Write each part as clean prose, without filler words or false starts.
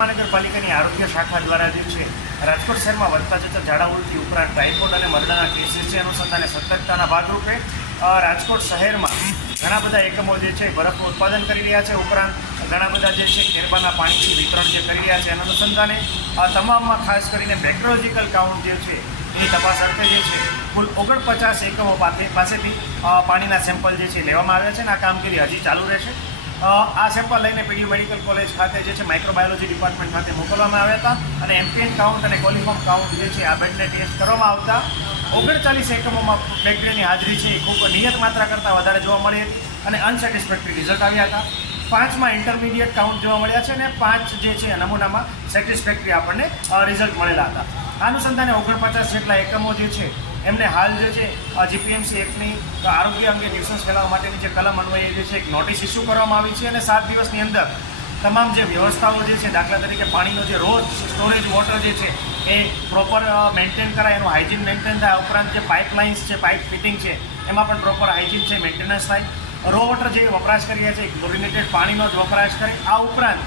મહાનગરપાલિકાની આરોગ્ય શાખા દ્વારા જે છે રાજકોટ શહેરમાં વધતા જતા ઝાડા ઉલટી ઉપરાંત ટાઇફોઇડ અને મરડાના કેસીસ છે અનુસંધાને સતર્કતાના ભાગરૂપે રાજકોટ શહેરમાં ઘણા બધા એકમો જે છે બરફનું ઉત્પાદન કરી રહ્યા છે. ઉપરાંત ઘણા બધા જે છે કેરબાના પાણીથી વિતરણ જે કરી રહ્યા છે એના અનુસંધાને તમામમાં ખાસ કરીને બેક્ટેરિયોલોજીકલ કાઉન્ટ જે છે એની તપાસ અર્થે જે છે કુલ 49 એકમો પાસેથી પાણીના સેમ્પલ જે છે લેવામાં આવ્યા છે અને આ કામગીરી હજી ચાલુ રહેશે. આ સેમ્પલ લઈને પીડીયુ મેડિકલ કોલેજ ખાતે જે છે માઇક્રોબાયોલોજી ડિપાર્ટમેન્ટ ખાતે મોકલવામાં આવ્યા હતા અને એમપીએન કાઉન્ટ અને કોલિફોર્મ કાઉન્ટ જે છે આ બેડને ટેસ્ટ કરવામાં આવતા 39 એકમોમાં બેક્ટેરિયાની હાજરી છે એ ખૂબ નિયત માત્રા કરતાં વધારે જોવા મળી હતી અને અનસેટિસ્ફેક્ટરી રિઝલ્ટ આવ્યા હતા. 5માં ઇન્ટરમીડિયેટ કાઉન્ટ જોવા મળ્યા છે અને 5 જે છે નમૂનામાં સેટિસ્ફેક્ટરી આપણને રિઝલ્ટ મળેલા હતા. આ અનુસંધાને 49 જેટલા એકમો જે છે એમને હાલ જે છે જીપીએમસી એક્ટની આરોગ્ય અંગે ન્યુસન્સ ફેલાવવા માટેની જે કલમ અન્વયે જે છે એક નોટિસ ઇસ્યુ કરવામાં આવી છે અને 7 દિવસની અંદર તમામ જે વ્યવસ્થાઓ જે છે દાખલા તરીકે પાણીનો જે રોજ સ્ટોરેજ વોટર જે છે એ પ્રોપર મેન્ટેન કરાય, એનું હાઇજીન મેન્ટેન થાય. ઉપરાંત જે પાઇપલાઇન્સ છે, પાઇપ ફિટિંગ છે એમાં પણ પ્રોપર હાઇજીન છે મેન્ટેનન્સ થાય. રો વોટર જે વપરાશ કરી રહ્યા છે ક્લોરિનેટેડ પાણીનો જ વપરાશ કરે. આ ઉપરાંત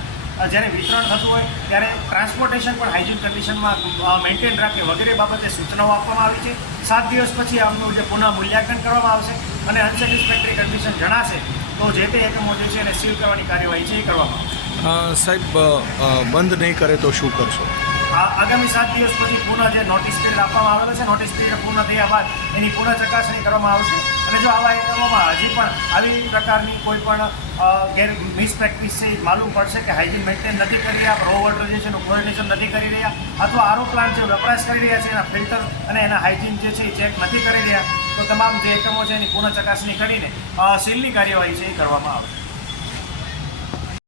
જ્યારે વિતરણ થતું હોય ત્યારે ટ્રાન્સપોર્ટેશન પણ હાઇજીન કન્ડિશનમાં મેન્ટેન રાખે વગેરે બાબતે સૂચનાઓ આપવામાં આવી છે. 7 દિવસ પછી આમનું જે પુનઃ મૂલ્યાંકન કરવામાં આવશે અને અનસેટિસ્ફેક્ટરી કન્ડિશન જણાશે તો જે તે એકમો જે છે એને સીલ કરવાની કાર્યવાહી છે એ કરવામાં આવશે. સાહેબ, બંધ નહીં કરે તો શું કરશો? આગામી 7 દિવસ પછી પુનઃ જે નોટિસ પીરિયડ આપવામાં આવેલો છે નોટિસ પીરિયડ પૂર્ણ થયા બાદ એની પુનઃ ચકાસણી કરવામાં આવશે અને જો આવા એકમોમાં હજી પણ આવી પ્રકારની કોઈ પણ મિસપ્રેક્ટિસ છે માલુમ પડશે કે હાઇજીન મેન્ટેન નથી કરી રહ્યા, રો વોટર જે છે એનું ક્લોરિનેશન નથી કરી રહ્યા અથવા આરો પ્લાન્ટ જે વપરાશ કરી રહ્યા છે એના ફિલ્ટર અને એના હાઇજીન જે છે એ ચેક નથી કરી રહ્યા તો તમામ જે એકમો છે એની પુનઃ ચકાસણી કરીને સીલની કાર્યવાહી છે એ કરવામાં આવશે.